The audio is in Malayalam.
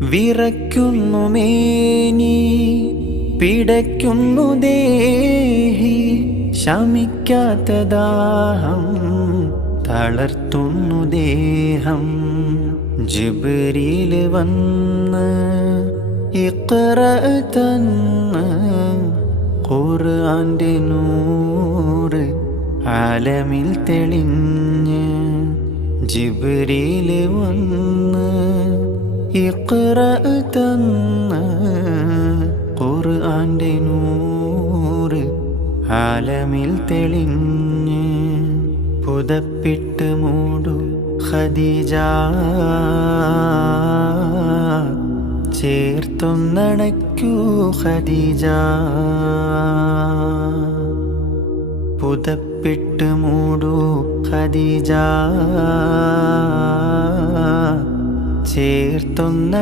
വിറയ്ക്കുന്നു മേനി, പിടയ്ക്കുന്നു ദേഹി, ശമിക്കാത്ത ദാഹം തളർത്തുന്നു ദേഹം. ജിബ്രീൽ വന്ന് ഇഖ്റ തന്ന്, ഖുർആന്റെ നൂറ് ആലമിൽ തെളിഞ്ഞ്. ജിബ്രീൽ വന്ന് ഇഖ്റ തന്ന്, ഖുർആന്റെ നൂറ് ആലമിൽ തെളിഞ്ഞ്. പുതപ്പിട്ട് മൂടു ഖദീജ, ചേർത്തൊന്നണയ്ക്കൂ ഖദീജ. പുതപ്പിട്ട് മൂടു ഖദീജ, ചേർത്തൊന്ന